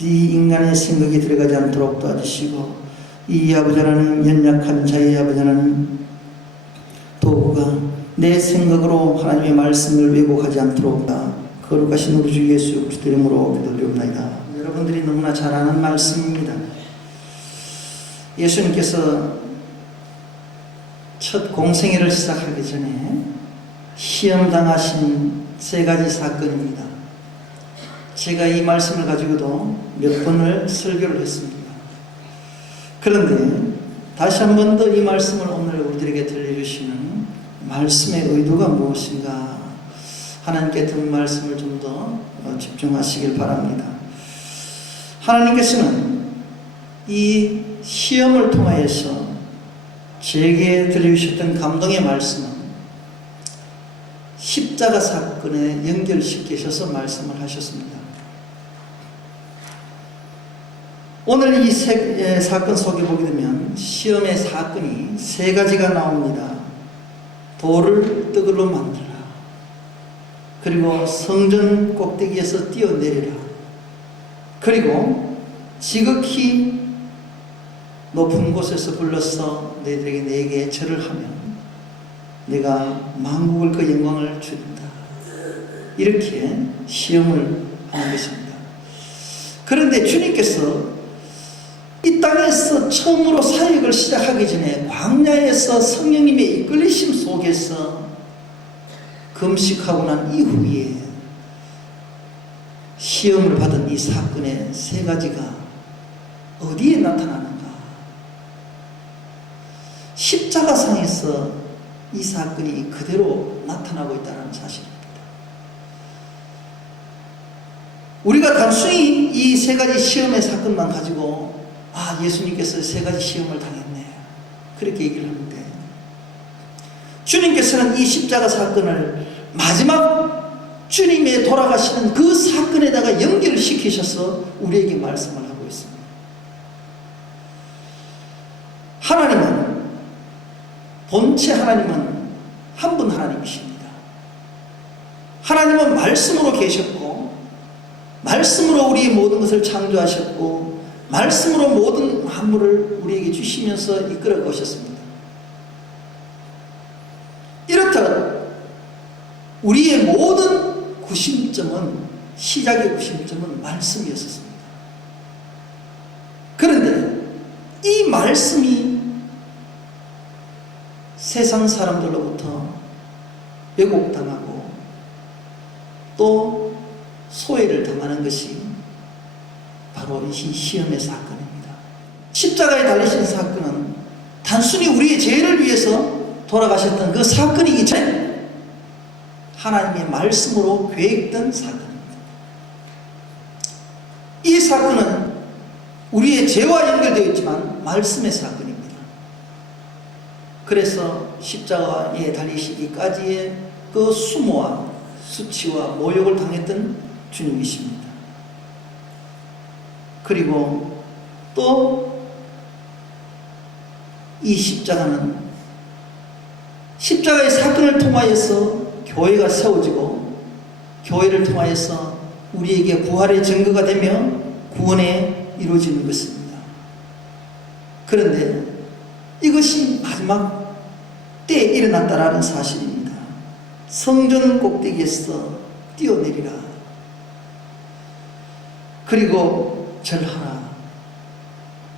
이 인간의 생각이 들어가지 않도록 도와주시고, 이 아버지 하나님, 연약한 자의 아버지 하나님, 도구가 내 생각으로 하나님의 말씀을 왜곡하지 않도록 거룩하신 우리 주 예수 그리스도 이름으로 기도드립니다. 여러분들이 너무나 잘 아는 말씀입니다. 예수님께서 첫 공생애를 시작하기 전에 시험당하신 세 가지 사건입니다. 제가 이 말씀을 가지고도 몇 번을 설교를 했습니다. 그런데 다시 한 번 더 이 말씀을 오늘 우리들에게 들려주시는 말씀의 의도가 무엇인가, 하나님께 듣는 말씀을 좀 더 집중하시길 바랍니다. 하나님께서는 이 시험을 통하여서 제게 들려주셨던 감동의 말씀은 십자가 사건에 연결시키셔서 말씀을 하셨습니다. 오늘 이 사건 속에 보게 되면 시험의 사건이 세 가지가 나옵니다. 돌을 떡으로 만들라, 그리고 성전 꼭대기에서 뛰어내리라, 그리고 지극히 높은 곳에서 불러서 너희들에게 내게 절을 하면 내가 만국을 그 영광을 주린다. 이렇게 시험을 하는 것입니다. 그런데 주님께서 이 땅에서 처음으로 사역을 시작하기 전에 광야에서 성령님의 이끌리심 속에서 금식하고 난 이후에 시험을 받은 이 사건의 세 가지가 어디에 나타나는가? 십자가상에서 이 사건이 그대로 나타나고 있다는 사실입니다. 우리가 단순히 이 세 가지 시험의 사건만 가지고 예수님께서 세 가지 시험을 당했네, 그렇게 얘기를 하는데, 주님께서는 이 십자가 사건을 마지막 주님의 돌아가시는 그 사건에다가 연결을 시키셔서 우리에게 말씀을 하고 있습니다. 하나님은, 본체 하나님은 한 분 하나님이십니다. 하나님은 말씀으로 계셨고, 말씀으로 우리의 모든 것을 창조하셨고, 말씀으로 모든 만물을 우리에게 주시면서 이끌어 오셨습니다. 이렇듯 우리의 모든 구심점은, 시작의 구심점은 말씀이었습니다. 그런데 이 말씀이 세상 사람들로부터 왜곡당하고 또 소외를 당하는 것이 바로 이 시험의 사건입니다. 십자가에 달리신 사건은 단순히 우리의 죄를 위해서 돌아가셨던 그 사건이기 전에 하나님의 말씀으로 계획된 사건입니다. 이 사건은 우리의 죄와 연결되어 있지만 말씀의 사건입니다. 그래서 십자가에 달리시기까지의 그 수모와 수치와 모욕을 당했던 주님이십니다. 그리고 또 이 십자가는, 십자가의 사건을 통하여서 교회가 세워지고, 교회를 통하여서 우리에게 부활의 증거가 되며 구원에 이루어지는 것입니다. 그런데 이것이 마지막 때에 일어났다라는 사실입니다. 성전 꼭대기에서 뛰어내리라, 그리고 절하라.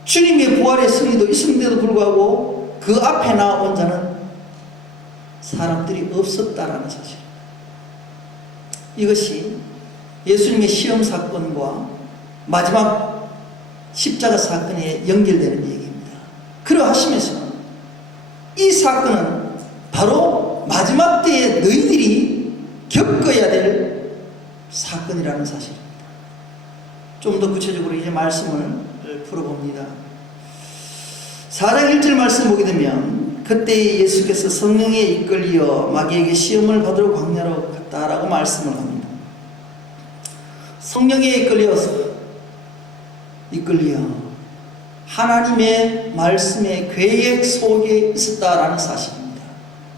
주님의 부활의 승리도 있음에도 불구하고 그 앞에 나온 자는 사람들이 없었다라는 사실. 이것이 예수님의 시험 사건과 마지막 십자가 사건에 연결되는 얘기입니다. 그러하시면서 이 사건은 바로 마지막 때에 너희들이 겪어야 될 사건이라는 사실입니다. 좀 더 구체적으로 이제 말씀을 풀어봅니다. 4장 1절 말씀 보게 되면, 그때 예수께서 성령에 이끌려 마귀에게 시험을 받으러 광야로 갔다라고 말씀을 합니다. 성령에 이끌려 하나님의 말씀의 계획 속에 있었다라는 사실입니다.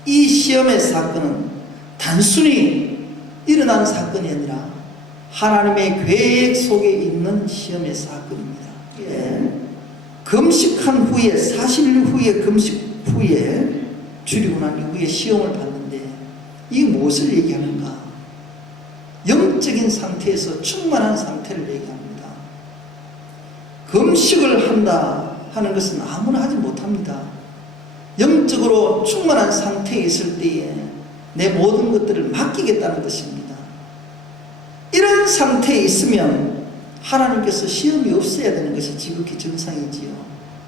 이 시험의 사건은 단순히 일어난 사건이 아니라 하나님의 계획 속에 있는 시험의 사건입니다. 예. 금식한 후에 40일 후에 금식 후에 줄이고 난 이후에 시험을 받는데 이 무엇을 얘기하는가? 영적인 상태에서 충만한 상태를 얘기합니다. 금식을 한다 하는 것은 아무나 하지 못합니다. 영적으로 충만한 상태에 있을 때에 내 모든 것들을 맡기겠다는 것입니다. 이런 상태에 있으면 하나님께서 시험이 없어야 되는 것이 지극히 정상이지요.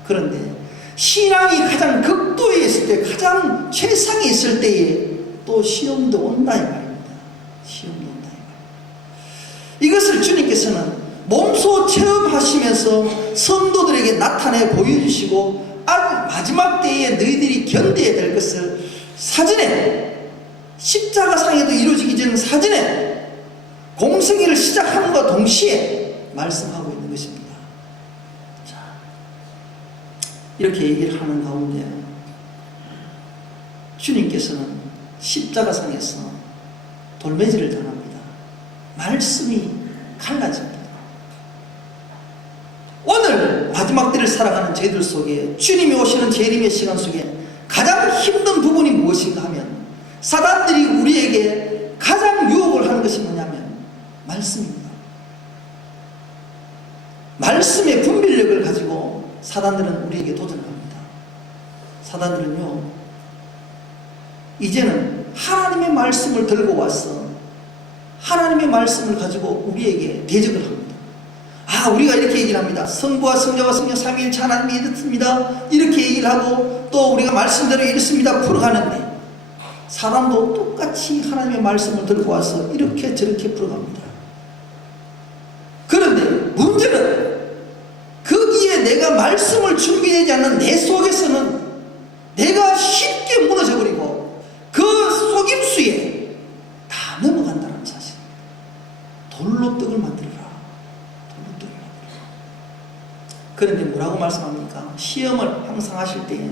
그런데 신앙이 가장 극도에 있을 때, 가장 최상에 있을 때에 또 시험도 온다 이 말입니다. 시험도 온다 이 말입니다. 이것을 주님께서는 몸소 체험하시면서 성도들에게 나타내 보여주시고 마지막 때에 너희들이 견뎌야 될 것을 사전에, 십자가상에도 이루어지기 전 사전에 공생애를 시작함과 동시에 말씀하고 있는 것입니다. 자, 이렇게 얘기를 하는 가운데 주님께서는 십자가상에서 돌매질을 당합니다. 말씀이 갈라집니다. 오늘 마지막 때를 살아가는 저희들 속에 주님이 오시는 재림의 시간 속에 가장 힘든 부분이 무엇인가 하면 사단들이 우리에게 가장 유혹을 하는 것이 뭐냐면 말씀입니다. 말씀의 분별력을 가지고 사단들은 우리에게 도전합니다. 사단들은요, 이제는 하나님의 말씀을 들고 와서 하나님의 말씀을 가지고 우리에게 대적을 합니다. 우리가 이렇게 얘기를 합니다. 성부와 성자와 성령 삼위일체 하나님이 이렇습니다. 이렇게 얘기를 하고 또 우리가 말씀대로 이렇습니다. 풀어가는데 사람도 똑같이 하나님의 말씀을 들고 와서 이렇게 저렇게 풀어갑니다. 그런데 문제는 거기에 내가 말씀을 준비되지 않는 내 속에서는 내가 쉽게 무너져버리고 그 속임수에 다 넘어간다는 사실. 돌로 떡을 만들어라. 돌로 떡을 만들어라. 그런데 뭐라고 말씀합니까? 시험을 항상 하실 때에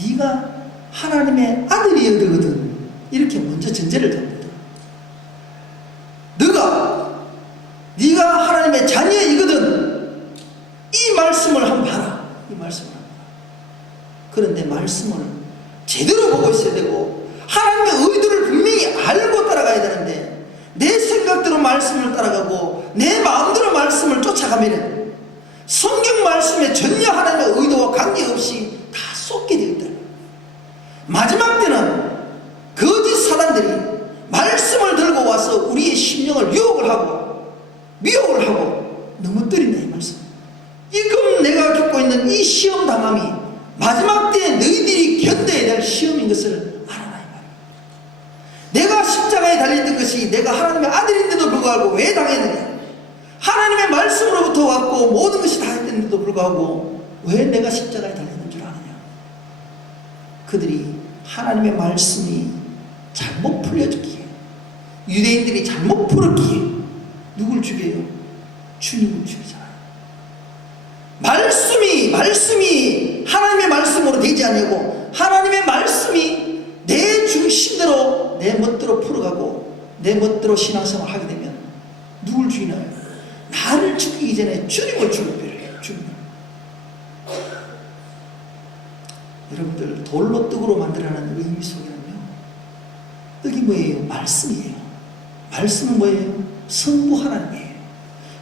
네가 하나님의 아들이어야 되거든. 이렇게 먼저 전제를 듭니다. 네가 하나님의 자녀이거든. 이 말씀을 한번 봐라. 이 말씀을 한번 봐라. 그런데 말씀을 제대로 보고 있어야 되고 하나님의 의도를 분명히 알고 따라가야 되는데 내 생각대로 말씀을 따라가고 내 마음대로 말씀을 쫓아가면 성경 말씀에 전혀 하나님의 의도와 관계없이 다 쏟게 되어 있다. 마지막 때는 거짓 사단들이 말씀을 들고 와서 우리의 심령을 유혹을 하고 미혹을 하고 넘어뜨린다 이 말씀. 지금 내가 겪고 있는 이 시험 당함이 마지막 때에 너희들이 견뎌야 될 시험인 것을 알아라 이 말이야. 내가 십자가에 달렸던 것이 내가 하나님의 아들인데도 불구하고 왜 당했느냐. 하나님의 말씀으로부터 왔고 모든 것이 다 했는데도 불구하고 왜 내가 십자가에 달렸는 줄 아느냐. 그들이 하나님의 말씀이 잘못 풀려졌기에, 유대인들이 잘못 풀었기에 누굴 죽여요? 주님을 죽이잖아요. 말씀이 하나님의 말씀으로 되지 아니고 하나님의 말씀이 내 중심대로 내 멋대로 풀어가고 내 멋대로 신앙생활을 하게 되면 누굴 죽이나요? 나를 죽이기 전에 주님을 죽여버려요. 주님을. 여러분들 돌로 떡으로 만들어라는 의미 속에는요, 떡이 뭐예요? 말씀이에요. 말씀은 뭐예요? 성부 하나님이에요.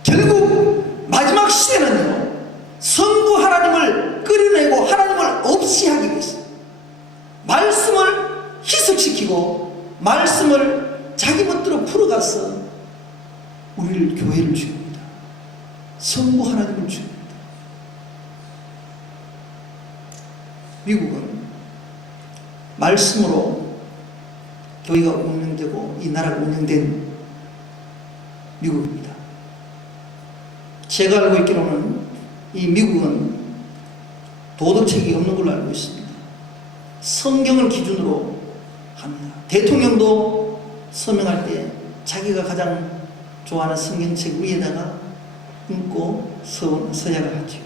결국 마지막 시대는요, 성부 하나님을 끌어내고 하나님을 없이 하기 위해서 말씀을 희석시키고 말씀을 자기 멋대로 풀어가서 우리를 교회를 죽입니다. 성부 하나님을 죽입니다. 미국은 말씀으로 교회가 운영되고 이 나라가 운영된 미국입니다. 제가 알고 있기로는 이 미국은 도덕책이 없는 걸로 알고 있습니다. 성경을 기준으로 합니다. 대통령도 서명할 때 자기가 가장 좋아하는 성경책 위에다가 얹고 서약을 하죠.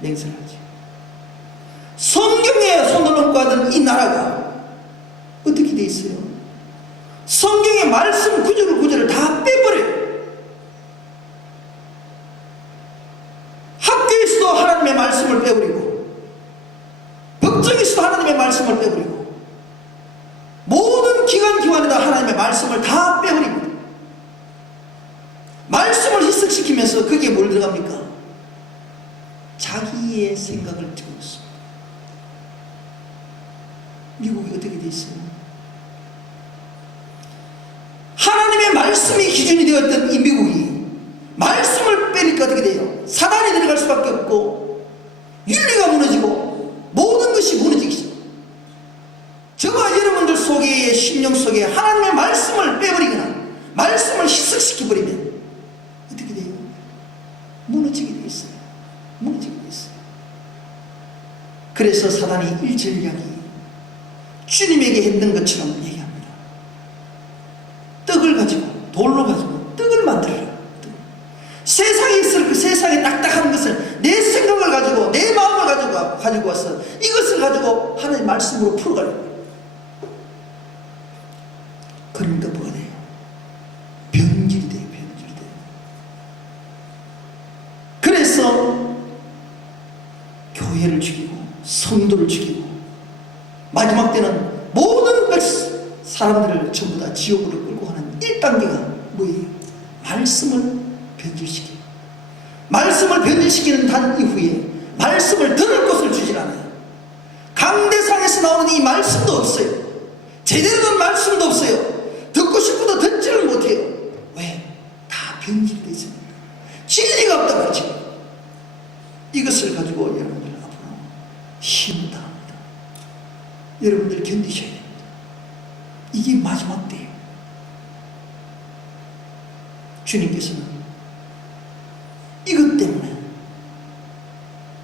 맹세를 하죠. 성경에 손을 얹고 하던 이 나라가 어떻게 돼 있어요? 성경의 말씀 구절을 다 빼버려요. 있어도 하나님의 말씀을 빼버리고, 걱정이 있어도 하나님의 말씀을 빼버리고, 모든 기관에다 하나님의 말씀을 다 빼버립니다. 말씀을 희석시키면서 거기에 뭘 들어갑니까? 자기의 생각을 집어넣습니다. 미국이 어떻게 돼 있어요? 하나님의 말씀이 기준이 되었던 이 미국이 말씀을 빼니까 어떻게 돼요? 사단이 들어갈 수밖에 없고, 윤리가 무너지고 모든 것이 무너지기 시작합니다. 저와 여러분들 속에, 심령 속에 하나님의 말씀을 빼버리거나 말씀을 희석시켜버리면 어떻게 돼요? 무너지게 돼 있어요. 무너지게 돼 있어요. 그래서 사단이 1절 이야기 주님에게 했던 것처럼 얘기합니다. 떡을 가지고, 돌로 가지고 떡을 만들어라. 세상에 있을 그 세상에 딱딱한 것을, 내 생각을 가지고, 내 마음을 가지고 와서 이것을 가지고 하나님의 말씀으로 풀어가려고 해요. 그러니까 뭐가 돼요? 변질이 돼요. 변질이 돼요. 그래서 교회를 죽이고 성도를 죽이고 마지막 때는 모든 사람들을 전부 다 지옥으로 끌고 가는 1단계가 뭐예요? 말씀을 변질시켜요. 말씀을 변질시키는 단 이후에 말씀을 들을 것을 주질 않아요. 강대상에서 나오는 이 말씀도 없어요. 제대로 된 말씀도 없어요. 듣고 싶어도 듣지를 못해요. 왜? 다 변질되어 있습니다. 진리가 없다 말이죠. 이것을 가지고 여러분들 앞으로 힘을 다합니다. 여러분들 견디셔야 됩니다. 이게 마지막 때예요. 주님께서는 이것 때문에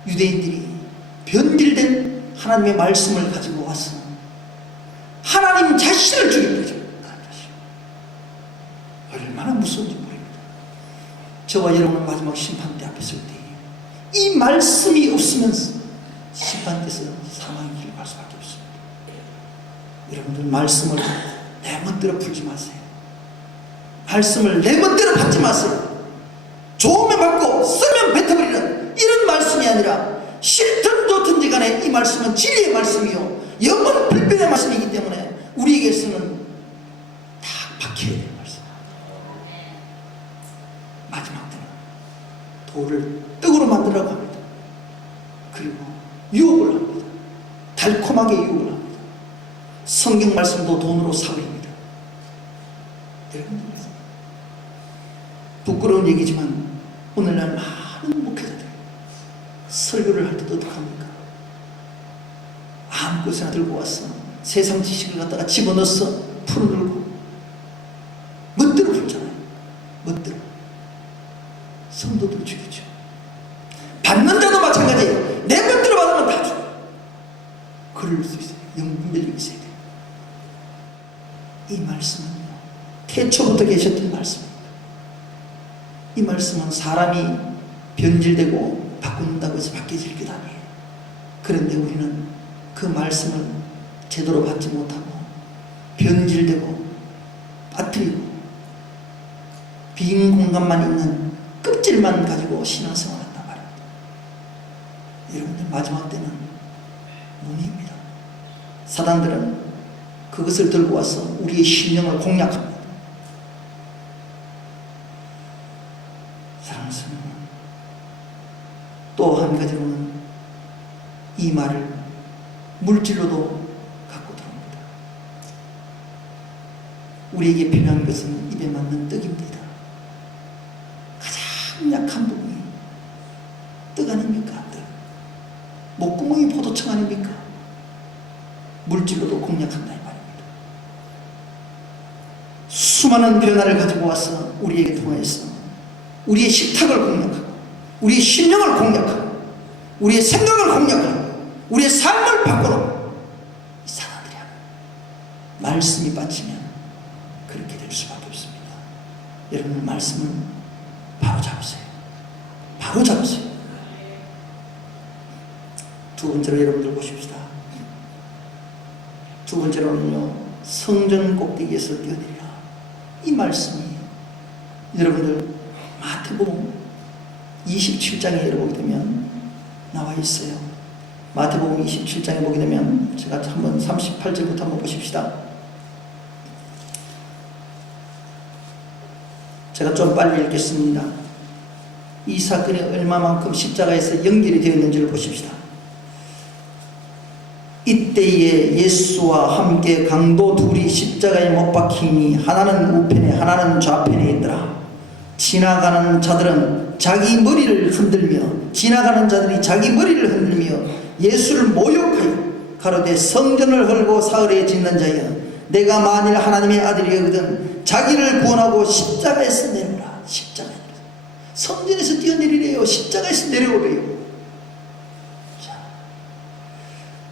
유대인들이 변질된 하나님의 말씀을 가지고 와서 하나님 자신을 죽이려고 얼마나 무서운지 모릅니다. 저와 여러분은 마지막 심판대 앞에 설 때 이 말씀이 없으면 심판대에서 사망의 길을 갈 수밖에 없습니다. 여러분들 말씀을 내 멋대로 풀지 마세요. 말씀을 내 멋대로 받지 마세요. 좋으면 받고 쓰면 뱉어버리는 이런 말씀이 아니라 싫든 좋든지 간에 이 말씀은 진리의 말씀이요 영원 불변의 말씀이기 때문에 우리에게서는 딱 박혀야 돼요. 마지막 때는 돌을 떡으로 만들라고 합니다. 그리고 유혹을 합니다. 달콤하게 유혹을 합니다. 성경 말씀도 돈으로 사버립니다. 여러분들, 부끄러운 얘기지만 오늘날 많은 목회자들 설교를 할 때도 어떡합니까? 아무 것이나 들고 와서 세상 지식을 갖다가 집어넣어서 풀어들고 멋대로 풀잖아요. 멋대로. 성도들 죽이죠. 받는 자도 마찬가지예요. 내 멋대로 받으면 다 죽어요. 그럴 수 있어요. 영분별력이 있어야 돼요. 이 말씀은요, 태초부터 계셨던 말씀입니다. 이 말씀은 사람이 변질되고 바꾼다고 해서 바뀌어질 것 아니에요. 그런데 우리는 그 말씀을 제대로 받지 못하고 변질되고 빠뜨리고 빈 공간만 있는 껍질만 가지고 신앙생활을 한단 말입니다. 여러분들 마지막 때는 문입니다. 사단들은 그것을 들고 와서 우리의 심령을 공략합니다. 사랑하는 성도, 또 한 가지로는 이 말을 물질로도 갖고 들어옵니다. 우리에게 필요한 것은 입에 맞는 떡입니다. 가장 약한 부분이 떡 아닙니까? 떡. 목구멍이 포도청 아닙니까? 물질로도 공략한다 이 말입니다. 수많은 변화를 가지고 와서 우리에게 통하여서 우리의 식탁을 공략하고 우리의 심령을 공략하고 우리의 생각을 공략하고 우리의 삶을 바꿔놓고 이 사람들이 하는 말씀이 빠지면 그렇게 될 수밖에 없습니다. 여러분 말씀을 바로 잡으세요. 바로 잡으세요. 두 번째로 여러분들 보십시다. 두 번째로는요, 성전 꼭대기에서 뛰어내리라. 이 말씀이 여러분들 마태복음 27장에 열어보게 되면 나와 있어요. 마태복음 27장에 보게 되면 제가 한번 38절부터 한번 보십시다. 제가 좀 빨리 읽겠습니다. 이 사건이 얼마만큼 십자가에서 연결이 되어 있는지를 보십시다. 이때에 예수와 함께 강도 둘이 십자가에 못 박히니 하나는 우편에 하나는 좌편에 있더라. 지나가는 자들이 자기 머리를 흔들며 예수를 모욕하여 가로되 성전을 헐고 사흘에 짓는 자여 내가 만일 하나님의 아들이거든 자기를 구원하고 십자가에서 내려오라. 십자가에 성전에서 뛰어내리래요. 십자가에서 내려오래요. 자,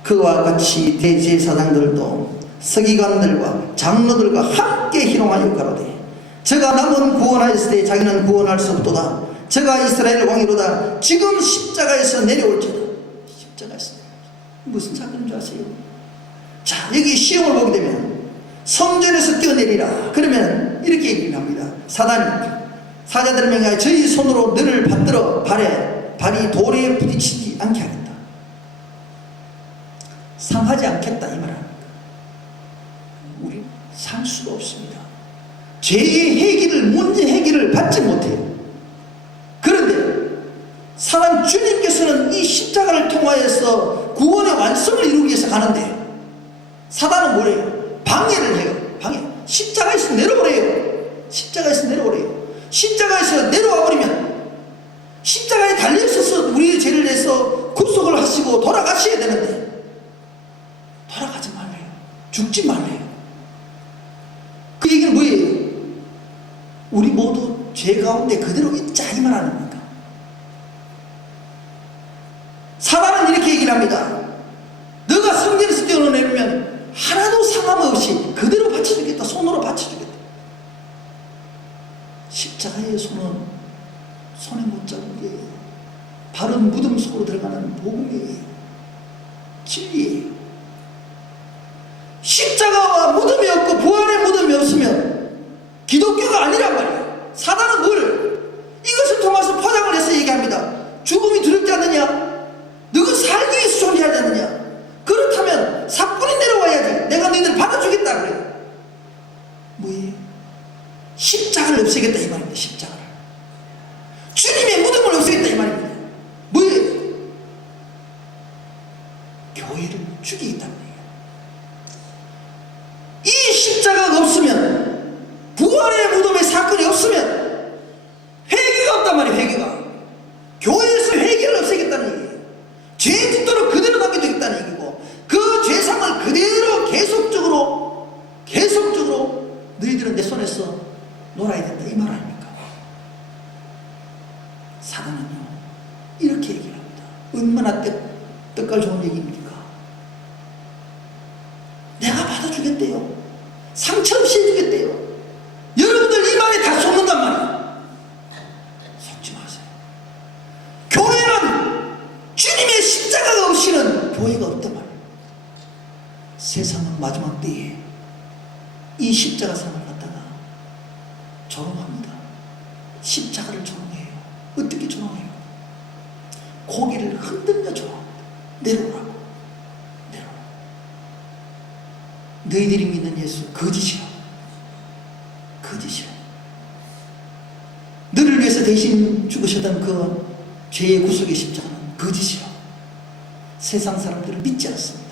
그와 같이 대제사장들도 서기관들과 장로들과 함께 희롱하여 가로되 저가 남은 구원하였으되 자기는 구원할 수 없도다. 저가 이스라엘 왕이로다. 지금 십자가에서 내려올지다. 십자가에서 내려올지다. 무슨 사건인 줄 아세요? 자, 여기 시험을 보게 되면 성전에서 뛰어내리라. 그러면 이렇게 얘기를 합니다. 사단이 사자들을 명하여 저희 손으로 너를 받들어 발이 돌에 부딪히지 않게 하겠다. 상하지 않겠다 이 말입니다. 우리 살 수가 없습니다. 죄의 해결을, 문제 해결을 받지 못해요. 그런데 사랑 주님께서는 이 십자가를 통하여서 구원의 완성을 이루기 위해서 가는데 사단은 뭐래요? 방해를 해요. 방해. 십자가에서 내려오래요. 십자가에서 내려오래요. 십자가에서 내려와 버리면 십자가에 달려있어서 우리의 죄를 내서 구속을 하시고 돌아가셔야 되는데 돌아가지 말래요. 죽지 말래요. 그 얘기는 뭐예요? 우리 모두 죄 가운데 그대로 있자 이 말 아닙니까? 사단은 이렇게 얘기를 합니다. 너가 성전에서 뛰어내리면 하나도 상함 없이 그대로 바쳐주겠다. 손으로 바쳐주겠다. 십자가의 손은 손에 못 잡은 발은 무덤 속으로 들어가는 복음이에요. 진리예요. 십자가와 무덤이 없고 부활의 무덤이 없으면 기독교가 아니란 말이에요. 사단은 뭘? 이것을 통해서 포장을 해서 얘기합니다. 죽음이 두렵지 않느냐? 너가 살기 위해서 존재하지 않느냐? 그렇다면 사건이 내려와야지. 내가 너희들 받아주겠다 그래요. 뭐예요? 십자가를 없애겠다 이 말입니다. 십자가를. 주님의 무덤을 없애겠다 이 말입니다. 뭐예요? 교회를 죽이겠다는 얘기예요. 이 십자가가 없으면, 부활의 무덤의 사건이 없으면 회개가 없단 말이에요. 회개가. 교회에서 회개를 없애겠다는 얘기예요. 죄 짓도록 그대로 남겨두겠다는 얘기고, 그 죄상을 그대로 계속적으로 너희들은 내 손에서 놀아야 된다 이 말 아닙니까? 사단은요 이렇게 얘기를 합니다. 얼마나 뜻깔 좋은 얘기입니까? 내가 받아주겠대요. 상처 없이 해주겠대요. 여러분들 이 말에 다 속는단 말이에요. 속지 마세요. 교회는 주님의 십자가가 없이는 교회가 없단 말이에요. 세상은 마지막 때에 이 십자가 상을 갖다가 조롱합니다. 십자가를 조롱해요. 어떻게 조롱해요? 고개를 흔들며 조롱합니다. 내려오라고. 내려오라고. 너희들이 믿는 예수 거짓이라. 거짓이라. 너를 위해서 대신 죽으셨던 그 죄의 구속의 십자가는 거짓이라. 세상 사람들은 믿지 않습니다.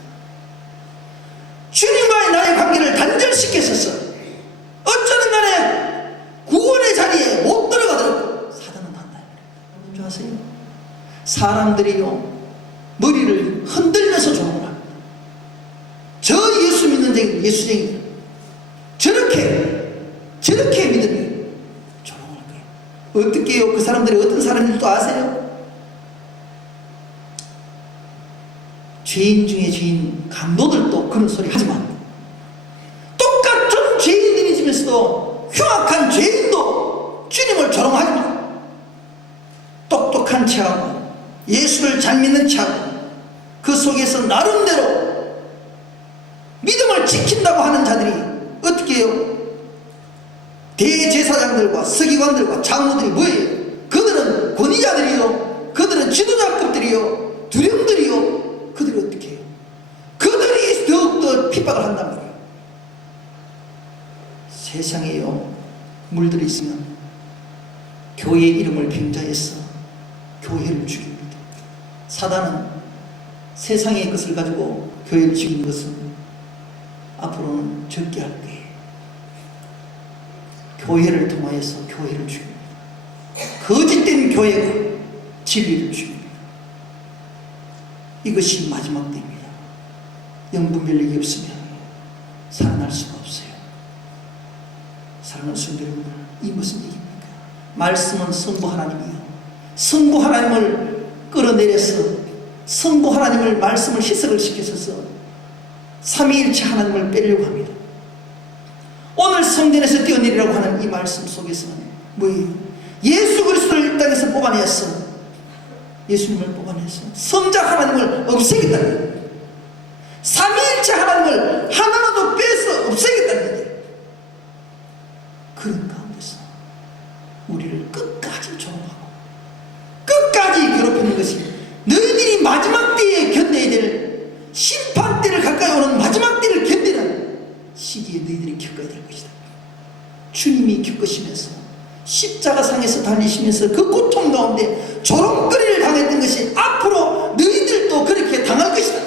주님과의 나의 관계를 단절시켰었어. 어쩌는 간에 구원의 자리에 못 들어가더라고. 사단은 한다. 여러분 줄 아세요? 사람들이요 머리를 흔들면서 조롱을 합니다. 저 예수 믿는 예수쟁이들 저렇게 믿으면 조롱할 거예요. 어떻게 해요? 그 사람들이 어떤 사람인지 또 아세요? 죄인 중에 죄인 강도들도 그런 소리 하지만 똑같은 죄인들이지면서도 흉악한 죄인도 주님을 조롱하지만 똑똑한 체하고 예수를 잘 믿는 체하고 그 속에서 나름대로 믿음을 지킨다고 하는 자들이 어떻게 해요? 대제사장들과 서기관들과 장로들이 뭐예요? 그들은 권위자들이요, 그들은 지도자급들이요, 두령들이요, 그들이 어떻게 해요? 그들이 더욱더 핍박을 한단 말이에요. 세상에요, 물들이 있으면 교회 이름을 빙자해서 교회를 죽입니다. 사단은 세상의 것을 가지고 교회를 죽이는 것은 앞으로는 적게 할 거예요. 교회를 통하여서 교회를 죽입니다. 거짓된 교회가 진리를 죽입니다. 이것이 마지막 때입니다. 영분 면력이 없으면 살아날 수가 없어요. 사랑하는 성도 여러분, 이 무슨 얘기입니까? 말씀은 성부 하나님이요, 성부 하나님을 끌어내려서 성부 하나님을 말씀을 희석을 시켜서 삼위일체 하나님을 빼려고 합니다. 오늘 성전에서 뛰어내리라고 하는 이 말씀 속에서는 뭐예요? 예수 그리스도를 이 땅에서 뽑아내서, 예수님을 뽑아내서 성자 하나님을 없애겠다는 거예요. 삼위일체 하나님을 하나라도 빼서 없애겠다는 거예요. 그런 가운데서 우리를 끝까지 조롱하고 끝까지 괴롭히는 것이 너희들이 마지막 때에 견뎌야 될, 심판 때를 가까이 오는 마지막 때를 견디는 시기에 너희들이 겪어야 될 것이다. 주님이 겪으시면서 십자가상에서 달리시면서 그 고통 가운데 조롱거리를 당했던 것이 앞으로 너희들도 그렇게 당할 것이다.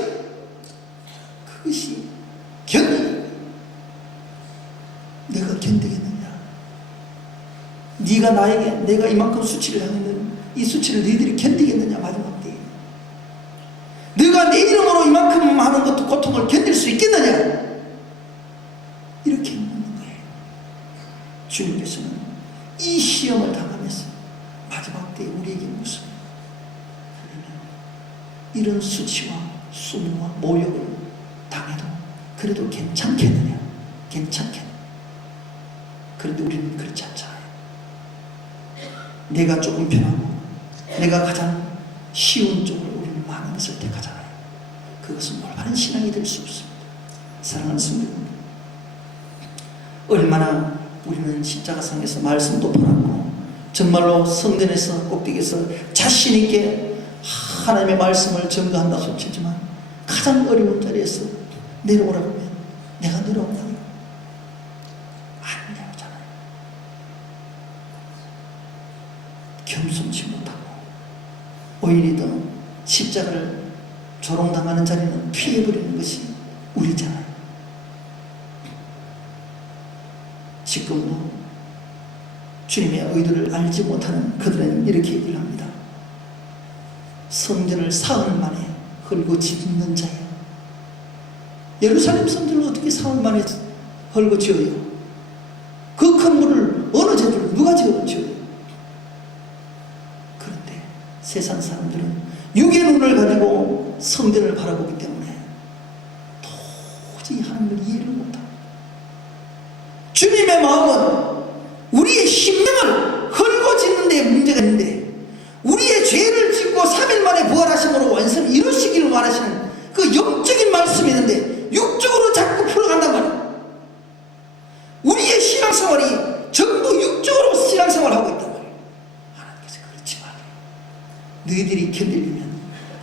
그것이 내가 견디겠느냐? 네가 나에게, 내가 이만큼 수치를 당했는 이 수치를 너희들이 견디겠느냐? 마지막 때에 네가 내 이름으로 이만큼 하는 것도 고통을 견딜 수 있겠느냐? 이렇게 묻는 거예요. 주님께서는 이 시험을 당하면서 마지막 때에 우리에게 묻습니다. 이런 수치와 수모와 모욕을 당해도 그래도 괜찮겠느냐? 괜찮겠느냐? 그런데 우리는 그렇지 않잖아요. 내가 조금 편하고 내가 가장 쉬운 쪽으로 우리는 많은 것을 택하잖아요. 그것은 올바른 신앙이 될 수 없습니다. 사랑하는 성도 여러분, 얼마나 우리는 십자가상에서 말씀도 받았고 정말로 성전에서 꼭대기에서 자신 있게 하나님의 말씀을 전가한다 소치지만 가장 어려운 자리에서 내려오라고 하면 내가 내려온다고 안 내려오잖아요. 겸손치 못하고 오히려 더 십자가를 조롱당하는 자리는 피해버리는 것이 우리잖아요. 지금도 주님의 의도를 알지 못하는 그들은 이렇게 얘기를 합니다. 성전을 사흘 만에 헐고 짓는 자예요. 예루살렘 성전을 어떻게 사흘 만에 헐고 지어요? 그 건물을 어느 제대로 누가 지어요? 그런데 세상 사람들은 육의 눈을 가지고 성전을 바라보기 때문에 도저히 하나님을 이해를 못합니다. 주님의 마음은 우리의 심령을 헐고 짓는 데 문제가 있는데 우리의 죄를 짓고 3일 만에 부활하심으로 완성을 이루시기를 원하시는 그 영적인 말씀이 있는데 육적으로 자꾸 풀어간단 말이에요. 우리의 신앙생활이 전부 육적으로 신앙생활을 하고 있단 말이에요. 하나님께서 그렇지 말아요. 너희들이 견디려면,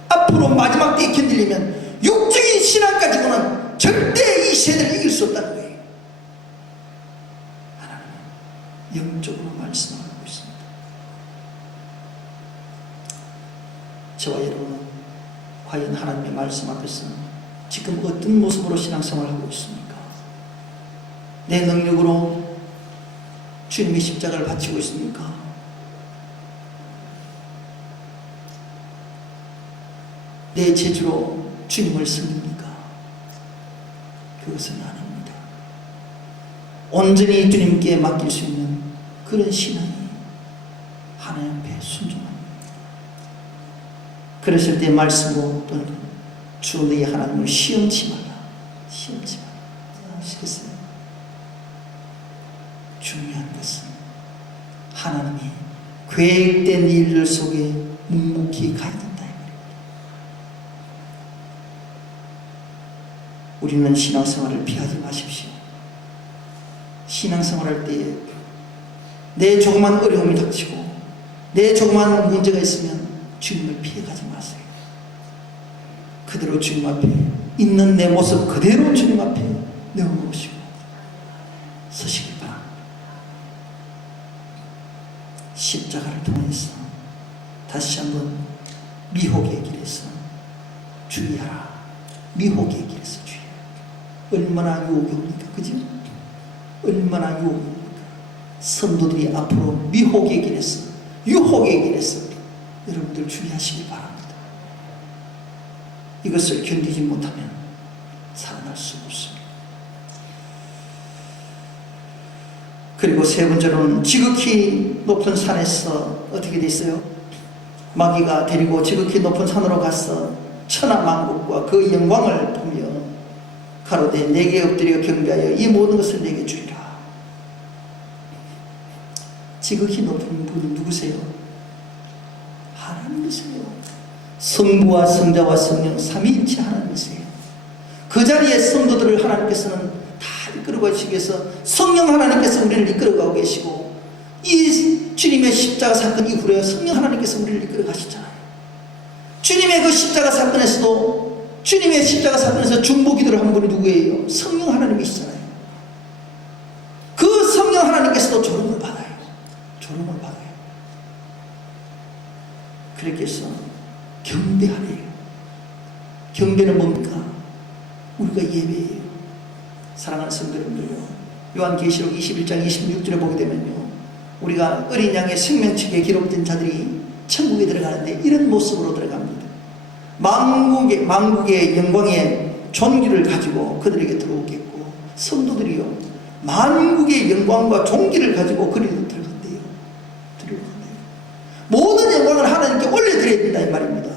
앞으로 마지막 때에 견디려면 육적인 신앙 가지고는 절대 이 세대를 이길 수 없다는 거예요. 하나님은 영적으로 말씀하고 있습니다. 저와 여러분은 과연 하나님의 말씀 앞에서 지금 어떤 모습으로 신앙생활을 하고 있습니까? 내 능력으로 주님의 십자가를 바치고 있습니까? 내 재주로 주님을 섬깁니까? 그것은 아닙니다. 온전히 주님께 맡길 수 있는 그런 신앙이 하나님 앞에 순종합니다. 그랬을 때 말씀으로 또는 주 너희 하나님을 시험치 마라. 시험치 마라. 아시겠어요? 중요한 것은 하나님이 계획된 일들 속에 묵묵히 가야 된다. 우리는 신앙생활을 피하지 마십시오. 신앙생활할 때 내 조그만 어려움이 닥치고 내 조그만 문제가 있으면 주님을 피해가지 마세요. 그대로 주님 앞에 있는 내 모습 그대로 주님 앞에 내어놓으시고 서시길 바랍니다. 십자가를 통해서 다시 한번 미혹의 길에서 주의하라. 미혹의 길에서 주의하라. 얼마나 유혹이 옵니까? 그죠? 얼마나 유혹이 옵니까? 성도들이 앞으로 미혹의 길에서, 유혹의 길에서 여러분들 주의하시기 바랍니다. 이것을 견디지 못하면 살아날 수 없습니다. 그리고 세 번째로는 지극히 높은 산에서 어떻게 됐어요? 마귀가 데리고 지극히 높은 산으로 가서 천하만국과 그 영광을 보며 가로되 내게 엎드려 경배하여 이 모든 것을 내게 주리라. 지극히 높은 분이 누구세요? 하나님이세요. 성부와 성자와 성령 삼위일체 하나님이세요. 그 자리에 성도들을 하나님께서는 다 이끌어가시기 위해서 성령 하나님께서 우리를 이끌어가고 계시고, 이 주님의 십자가 사건 이후에 성령 하나님께서 우리를 이끌어가시잖아요. 주님의 그 십자가 사건에서도, 주님의 십자가 사건에서 중보기도를 한 분이 누구예요? 성령 하나님이시잖아요. 그 성령 하나님께서도 조롱을 받아요. 조롱을 받아요. 그렇게 해서 경배하래요. 경배는 뭡니까? 우리가 예배예요. 사랑하는 성도 여러분들요, 요한계시록 21장 26절에 보게 되면요, 우리가 어린 양의 생명책에 기록된 자들이 천국에 들어가는데 이런 모습으로 들어갑니다. 만국의 영광의 존귀를 가지고 그들에게 들어오겠고, 성도들이요 만국의 영광과 존귀를 가지고 그리로 들어간대요. 모든 영광을 하나님께 올려드려야 된다 이 말입니다.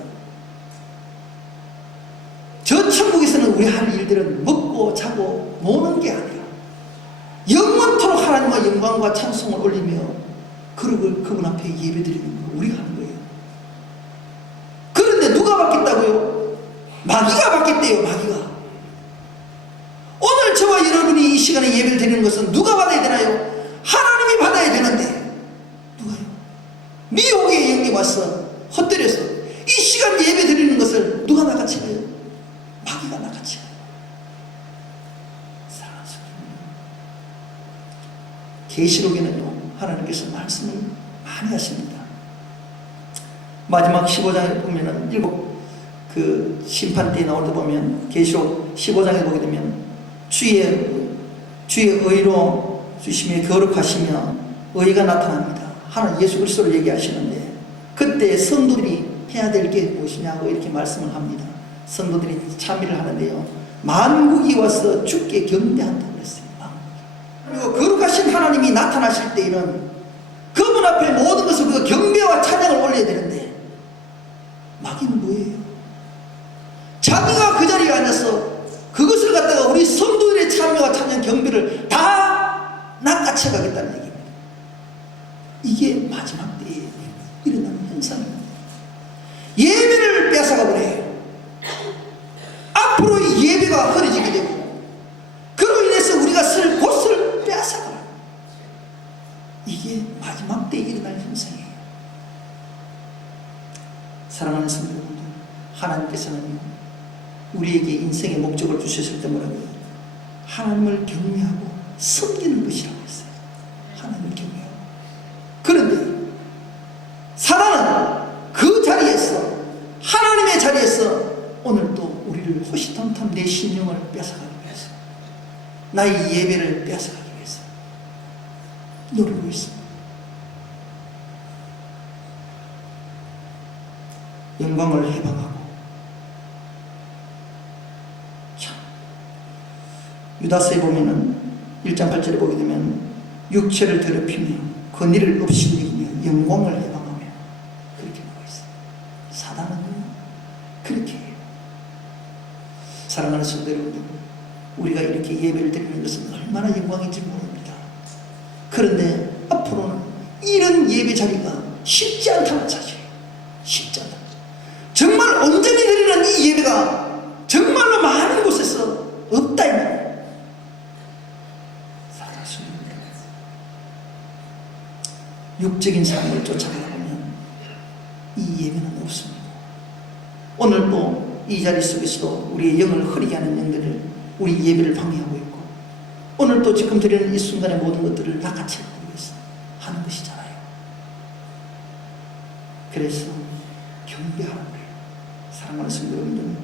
저 천국에서는 우리 할 일들은 먹고 자고 노는 게 아니라 영원토록 하나님의 영광과 찬송을 올리며 그분 앞에 예배드리는 거 우리가 하는 거예요. 그런데 누가 받겠다고요? 마귀가 받겠대요. 마귀가. 오늘 저와 여러분이 이 시간에 예배를 드리는 것은 누가 받아야 되나요? 하나님이 받아야 되는데 누가요? 미혹의 영이 와서 헛되려서 이 시간 예배 드리는 것을 누가 낚아채요? 마귀가 낚아채요. 사랑하는 계시록에는요 하나님께서 말씀을 많이 하십니다. 마지막 15장에 보면은 일곱 그 심판 때 나올 때 보면 계시록 15장에 보게 되면 주의 의로 주심에 거룩하시며 의가 나타납니다. 하나님 예수 그리스도를 얘기하시는데, 그때 성도들이 해야 될 게 무엇이냐고 이렇게 말씀을 합니다. 성도들이 참여를 하는데요, 만국이 와서 주께 경배한다고 그랬어요. 그리고 거룩하신 하나님이 나타나실 때에는 그분 앞에 모든 것을 그 경배와 찬양을 올려야 되는데, 마귀는 뭐예요? 자기가 그 자리에 앉아서 그것을 갖다가 우리 성도들의 참여와 찬양 경배를 다 낚아채 가겠다는 얘기입니다. 이게 마지막 때에 일어나는 현상입니다. 예배를 뺏어가 버려요. 앞으로 이 예배가 흐려지게 되고, 그로 인해서 우리가 쓸 곳을 뺏어가요. 이게 마지막 때에 일어날 현상이에요. 사랑하는 성도 여러분들, 하나님께서는 우리에게 인생의 목적을 주셨을 때 뭐라고요? 하나님을 경외하고 섬기는 것이라고 했어요. 하나님을 경외하고. 그런데 사단은 그 자리에서, 하나님의 자리에서 오늘도 우리를 호시탐탐 내 신령을 뺏어가기 위해서, 나의 예배를 뺏어가기 위해서 노리고 있습니다. 영광을 해방하고, 참, 유다서에 보면은 1장 8절에 보게 되면 육체를 더럽히며 권위를 업신여기며 영광을 해방하며 그렇게 보고 있어요. 사단은요 그렇게 해요. 사랑하는 성도 여러분들, 우리가 이렇게 예배를 드리는 것은 얼마나 영광인지 모릅니다. 그런데 앞으로는 이런 예배 자리가 쉽지 않다는 사실이에요. 쉽지 않다. 정말 온전히 드리는 이 예배가 정말로 많은 곳에서 없다 이 말이에요. 육적인 삶을 쫓아가다 보면 이 예배는 없습니다. 오늘도 이 자리 속에서도 우리의 영을 흐리게 하는 영들을, 우리 예배를 방해하고 있고, 오늘 또 지금 드리는 이 순간의 모든 것들을 낚아채기 위해서 하는 것이잖아요. 그래서 경배하는 거예요. 사랑하는 성도 여러분들,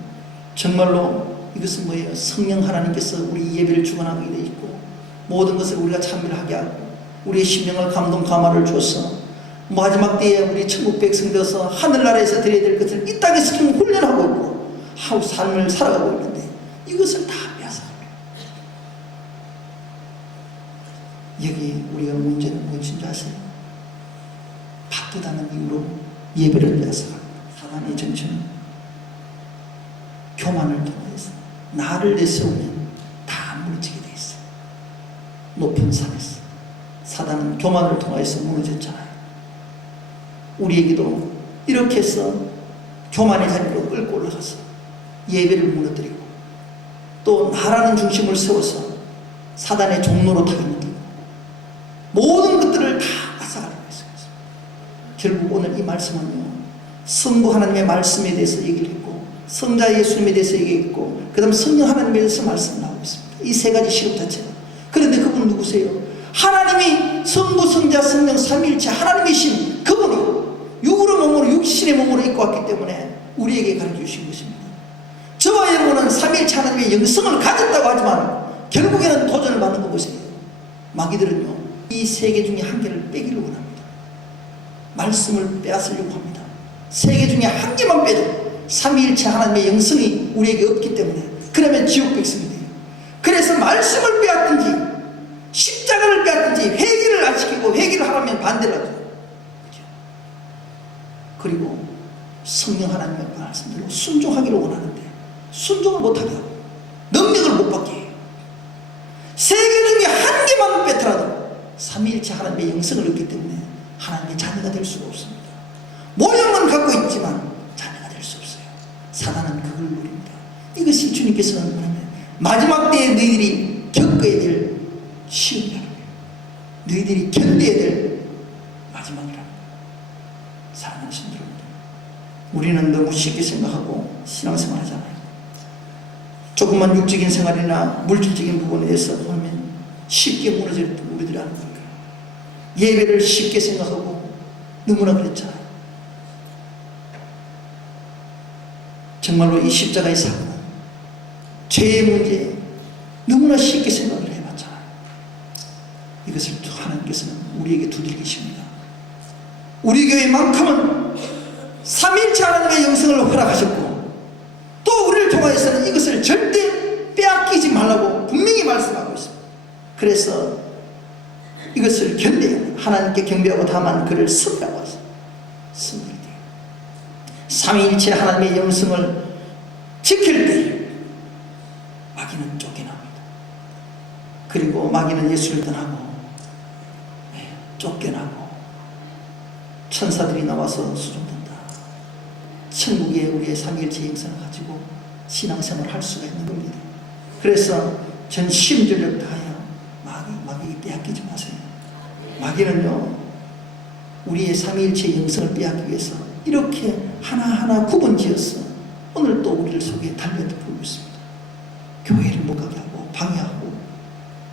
정말로 이것은 뭐예요? 성령 하나님께서 우리 예배를 주관하게 되어 있고, 모든 것을 우리가 참여를 하게 하고, 우리의 심령을 감동 감화를 주어서 마지막 때에 우리 천국 백성 되어서 하늘나라에서 드려야 될 것을 이 땅에서 지금 훈련하고 있고 하고 삶을 살아가고 있는데, 이것을 다 빼앗아갑니다. 여기 우리가 문제는 무엇인지 아세요? 바쁘다는 이유로 예배를 빼앗아갑니다. 사단의 정체는 교만을 통해서 나를 내세우면 다 무너지게 돼 있어요. 높은 산에서 사단은 교만을 통해서 무너졌잖아요. 우리에게도 이렇게 해서 교만의 자리로 끌고 올라가서 예배를 무너뜨리고, 또 나라는 중심을 세워서 사단의 종로로 타게 만들고 모든 것들을 다 앗아가는 거예요. 결국 오늘 이 말씀은요, 성부 하나님의 말씀에 대해서 얘기를 했고, 성자 예수님에 대해서 얘기했고, 그 다음 성령 하나님에 대해서 말씀 나오고 있습니다. 이 세 가지 시급 자체가. 그런데 그분은 누구세요? 하나님이 성부, 성자, 성령, 삼위일체 하나님이신 그분이 육으로 몸으로 육신의 몸으로 입고 왔기 때문에 우리에게 가르쳐 주신 것입니다. 저와 여러분은 삼위일체 하나님의 영성을 가졌다고 하지만 결국에는 도전을 받는 거 보세요. 마귀들은요, 이 세 개 중에 한 개를 빼기를 원합니다. 말씀을 빼앗으려고 합니다. 세 개 중에 한 개만 빼도 삼위일체 하나님의 영성이 우리에게 없기 때문에, 그러면 지옥 백성이 돼요. 그래서 말씀을 빼앗든지 십자가를 빼앗든지 회개를 안 시키고, 회개를 하라면 반대를 하죠. 그죠? 그리고 성령 하나님의 말씀대로 순종하기를 원하는데 순종을 못하게 하고 능력을 못 받게 해요. 세 개 중에 한 개만 빼더라도 삼위일체 하나님의 영성을 얻기 때문에 하나님의 자녀가 될 수가 없습니다. 모형은 갖고 있지만 자녀가 될 수 없어요. 사단은 그걸 노립니다. 이것이 주님께서는 뭐냐면 마지막 때에 너희들이 겪어야 될 시험이라는 거예요. 너희들이 견뎌야 될 마지막이라는 거예요. 사랑하는 성도 여러분들, 우리는 너무 쉽게 생각하고 신앙생활 하잖아요. 조금만 육적인 생활이나 물질적인 부분에 대해서 보면 쉽게 무너질 때 우리들이 하는 거예요. 예배를 쉽게 생각하고 너무나 그랬잖아요. 정말로 이 십자가의 사건은 죄의 문제 너무나 쉽게 생각을 해봤잖아요. 이것을 하나님께서는 우리에게 두들겨 계십니다. 우리 교회만큼은 삼위일체 하나님의 영성을 허락하셨고, 또 우리를 통하여서는 이것을 절대 빼앗기지 말라고 분명히 말씀하고 있습니다. 그래서 이것을 견뎌야 하나님께 경배하고 다만 그를 섬기라고 하세요. 섬기게 돼요. 삼위일체 하나님의 영성을 지킬 때 마귀는 쫓겨납니다. 그리고 마귀는 예수를 떠나고 쫓겨나고 천사들이 나와서 수종된다. 천국에 우리의 삼위일체 영성을 가지고 신앙생활을 할 수가 있는 겁니다. 그래서 전심전력 다하여 마귀에게 빼앗기지 마세요. 마귀는요, 우리의 삼위일체 영성을 빼앗기 위해서 이렇게 하나하나 구분지어서 오늘 또 우리를 속에 달려들고 있습니다. 교회를 못 가게 하고 방해하고,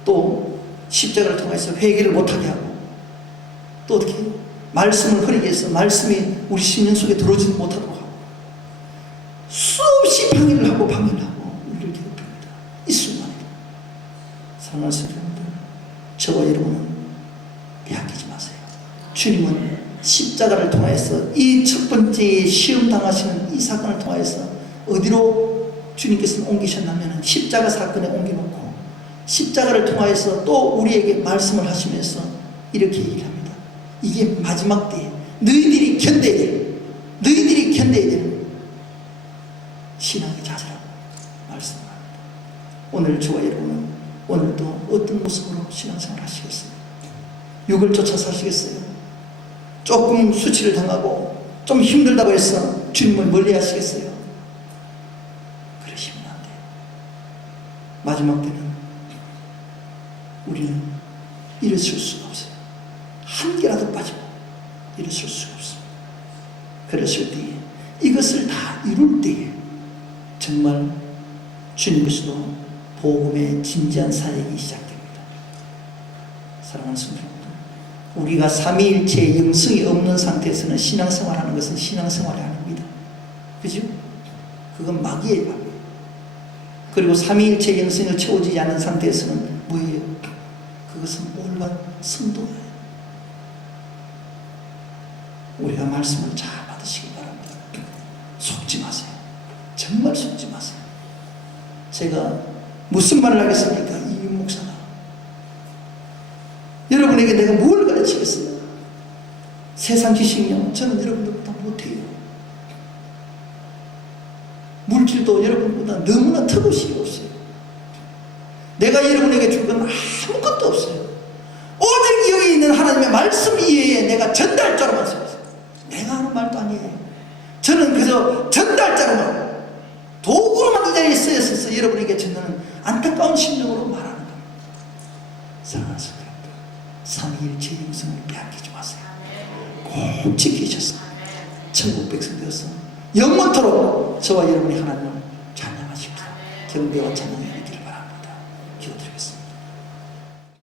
또 십자가를 통해서 회개를 못하게 하고, 또 어떻게 말씀을 흐리게 해서 말씀이 우리 심령 속에 들어오지 못하도록 하고, 수없이 방해를 하고 우리를 괴롭힙니다. 이 순간에도. 사랑하는 성도님들, 저와 여러분은 빼앗기지 마세요. 주님은 십자가를 통해서 이 첫 번째 시험 당하시는 이 사건을 통해서 어디로 주님께서는 옮기셨냐면 십자가 사건에 옮겨놓고, 십자가를 통해서 또 우리에게 말씀을 하시면서 이렇게 얘기합니다. 이게 마지막 때에 너희들이 견뎌야 될 신앙의 자세라고 말씀합니다. 오늘 저와 여러분은 오늘도 어떤 모습으로 신앙생활 하시겠어요? 육을 쫓아 사시겠어요? 조금 수치를 당하고 좀 힘들다고 해서 주님을 멀리 하시겠어요? 그러시면 안 돼요. 마지막 때는 우리는 일어설 수가 없어요. 한 개라도 빠지고 일어설 수가 없습니다. 그랬을 때에, 이것을 다 이룰 때에 정말 주님께서도 복음의 진지한 사역이 시작됩니다. 사랑하는 성도 여러분, 우리가 삼위일체의 영성이 없는 상태에서는 신앙생활하는 것은 신앙생활이 아닙니다. 그죠? 그건 마귀예요. 그리고 삼위일체의 영성을 채워지지 않은 상태에서는 뭐예요? 그것은 올바른 성도예요. 우리가 말씀을 잘 받으시기 바랍니다. 속지 마세요. 정말 속지 마세요. 제가 무슨 말을 하겠습니까? 이 목사다. 여러분에게 내가 뭘 가르치겠어요? 세상 지식요? 저는 여러분들보다 못해요. 물질도 여러분보다 너무나 턱없이 없어요. 내가 여러분에게 줄 건 아무것도 없어요. 오직 여기 있는 하나님의 말씀 이외에 내가 전달자로만 서 있어요. 내가 하는 말도 아니에요. 저는 그저 전달자로만, 도구로만 이 자리에 쓰여 있어서 여러분에게 전하는 안타까운 심정으로 말하는 겁니다. 사랑하는 성도 여러분, 삼위일체의 영성을 빼앗기지 마세요. 꼭 지키셔서 천국 백성 되어서 영원토록 저와 여러분이 하나님을 찬양하십시오. 경배와 찬양을